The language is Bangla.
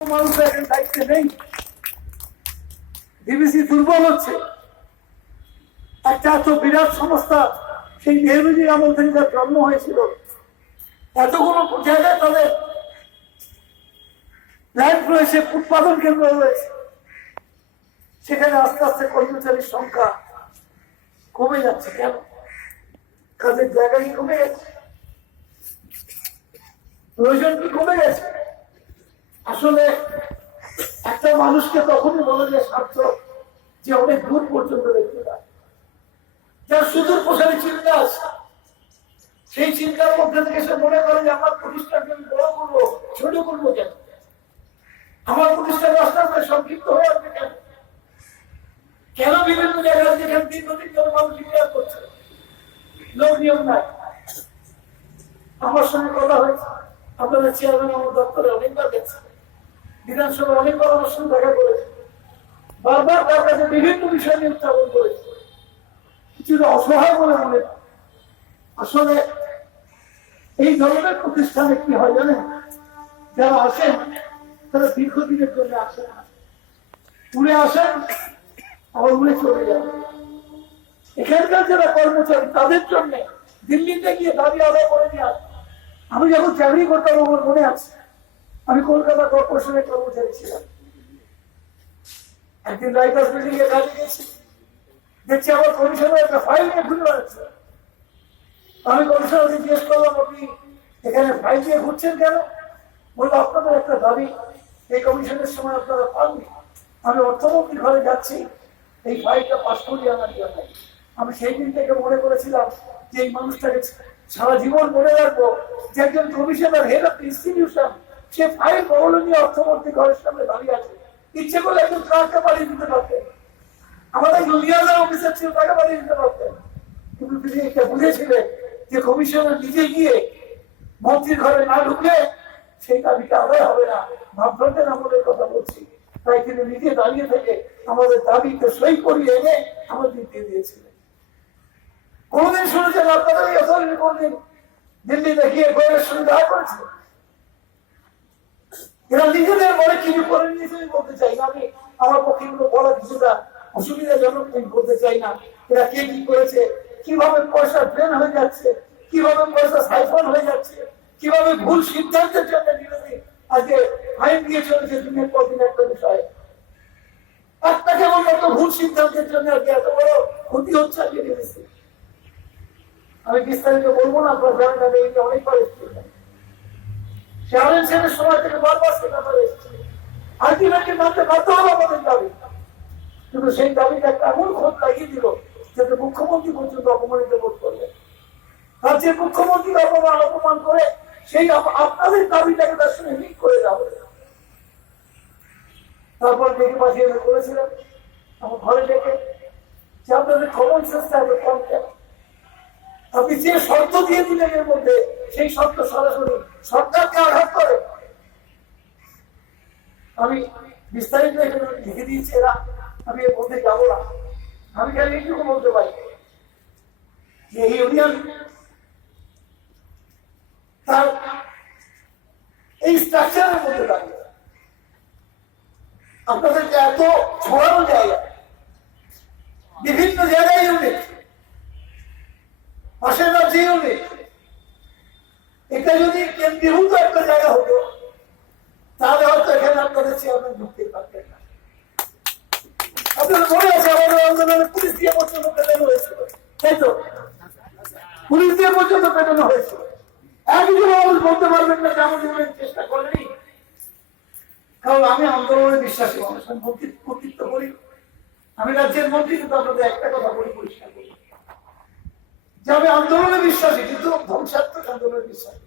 মানুষ এখন দায়িত্বে নেই, ডিবিসি দুর্বল হচ্ছে। একটা এত বিরাট সংস্থা সেই নেহরুজির আমল থেকে তার জন্ম হয়েছিল, এতগুলো জায়গায় তাদের ল্যান্ড রয়েছে, উৎপাদন কেন্দ্র রয়েছে, সেখানে আস্তে আস্তে কর্মচারীর সংখ্যা কমে যাচ্ছে। কেন? কাজের জায়গা কি কমে গেছে? প্রয়োজন কি কমে গেছে? আসলে একটা মানুষকে তখনই বলা যায় স্বার্থ যে অনেক দূর পর্যন্ত দেখতে পায়, যার সুদূর প্রসারী চিন্তা আছে। সেই চিন্তার মধ্যে থেকে সে মনে করে যে আমার প্রতিষ্ঠানকে আমি বড় করবো, ছোট করবো কেন? আমার প্রতিষ্ঠান রাস্তা করে সংক্ষিপ্ত হয়ে আসবে কেন? কেন বিভিন্ন জায়গায় যেখানে দীর্ঘদিন ধরে মানুষ ইতিহাস করছে, লোক নিয়ম নাই। আমার সঙ্গে কথা হয়েছে, আপনাদের চেয়ারম্যান আমার দপ্তরে অনেকবার গেছে, বিধানসভায় অনেকবার আমার সঙ্গে দেখা করেছে, বারবার তার কাছে বিভিন্ন বিষয় নিয়ে উত্থাপন করেছে। কিছুটা অসহায় বলে মনে হয়। আসলে এই ধরনের প্রতিষ্ঠানে কি হয় জানেন, যারা আসেন তারা দীর্ঘদিনের জন্য আসেন না, উড়ে আসেন আবার উড়ে চলে যান। এখানকার যারা কর্মচারী তাদের জন্য দিল্লিতে গিয়ে দাবি আদায় করে নিয়ে আসে। আমি যখন চাকরি করতাম আমার মনে আছে, আমি কলকাতা কর্পোরেশনের কর্মচারী ছিলাম। একদিন রাইটার্স বিল্ডিং এ কাজে গেছি, দেখছি আমার কমিশনার একটা ফাইল নিয়ে ঘুরে বেড়াচ্ছে। আমি কমিশনারকে জিজ্ঞেস করলাম, আপনি এখানে ফাইল নিয়ে ঘুরছেন কেন? বললো, আপনাদের একটা দাবি এই কমিশনের সময় আপনারা পাননি। আমি অর্থমন্ত্রী ঘরে যাচ্ছি এই ফাইলটা পাস করিয়ে আনার জন্য। আমি সেই দিন থেকে মনে করেছিলাম যে এই মানুষটাকে সারা জীবন মনে রাখবো, যে একজন commissioner, head of institution, say file বহল নিয়ে অর্থমন্ত্রী ঘরের সামনে দাঁড়িয়ে আছে। ইচ্ছে করলে একজন ট্রাকটা পাঠিয়ে দিতে পারতেন, আমাদের লিয়াজার অফিসার ছিল, তাকে পাঠিয়ে দিতে পারতেন। কিন্তু তিনি এটা বুঝেছিলেন যে কমিশনার নিজে গিয়ে মন্ত্রীর ঘরে না ঢুকলে সেই দাবিটা আদায় হবে না। ভাবতেন আমাদের কথা বলছি, তাই তিনি নিজে দাঁড়িয়ে থেকে আমাদের দাবিতে সই করিয়ে এনে আমাদের দিয়ে দিয়েছিলেন। কোনদিন শুনেছেন আপনাদের এই অথরিটি কোনদিন দিল্লিতে গিয়ে গোয়ের সঙ্গে দেখা করেছে? এরা নিজেদের মনে কিছু করে নিয়েছে বলতে চাই না, আমি আমার পক্ষে বলা কিছুটা অসুবিধাজনক বলতে চাই না। এরা কে কি করেছে, কিভাবে পয়সা ড্রেন হয়ে যাচ্ছে, কিভাবে পয়সা সাইফন হয়ে যাচ্ছে, কিভাবে ভুল সিদ্ধান্তের জন্য বিরোধী আজকে আইন দিয়ে চলেছে দিনের পর দিন একটা বিষয়। একটা কেমন একটা ভুল সিদ্ধান্তের জন্য আজকে এত বড় ক্ষতি হচ্ছে আজকে বিদেশে। আমি বিস্তারিত বলবো না, আপনার জানেন আমি এই অনেকবার এসেছিলাম। শেয়ারের ছেলের সময় থেকে বারবার সে ব্যাপারে এসেছে। আলটিমেটলি মানতে বাধ্য হলো আমাদের দাবি, কিন্তু সেই দাবিটা একটা এমন খোঁজ লাগিয়ে দিল যাতে মুখ্যমন্ত্রী পর্যন্ত অপমানিত বোধ করলেন। রাজ্যের মুখ্যমন্ত্রী অপমান করে সেই আপনাদের দাবিটাকে তার সঙ্গে লিঙ্ক করে যাবে। তারপর ডেকে পাঠিয়ে করেছিলাম আমার ঘরে ডেকে, যে আপনাদের কমন সেন্সটা এত কম কেন? আপনি যে শর্ত দিয়ে দিলেন এর মধ্যে, সেই শর্ত সরাসরি সরকারকে আঘাত করে। আমি বিস্তারিত এখানে লিখে দিয়েছি, এরা আমি এর মধ্যে যাবো না। আমি খালি এইটুকু বলতে পারি যে এই ইউনিয়ন তার এই স্ট্রাকচারের মধ্যে দাঁড়িয়ে আপনাদেরকে এত ছড়ানো জায়গা, বিভিন্ন জায়গায় ইউনিট, পাশের রাজ্যে ইউনিট, এটা যদি কেন্দ্রীভূত একটা জায়গা হতো তাহলে হয়তো এখানে আপনাদের চেয়ারম্যান ঢুকতে পারতেন না। আপনাদের মনে আছে আমাদের আন্দোলনে পুলিশ দিয়ে পর্যন্ত পেটানো হয়েছিল, তাই তো? পুলিশ দিয়ে পর্যন্ত পেটানো হয়েছিল। একজন মানুষ বলতে পারবেন না যে আমার জীবনের চেষ্টা করেনি, কারণ আমি আন্দোলনে বিশ্বাসী মানুষ, আমি কর্তৃত্ব করি। আমি রাজ্যের মন্ত্রী, কিন্তু আপনাদের একটা কথা বলি পরিষ্কার করি যে আমি আন্দোলনে বিশ্বাসী, কিন্তু ধ্বংসাত্মক আন্দোলনে বিশ্বাসী।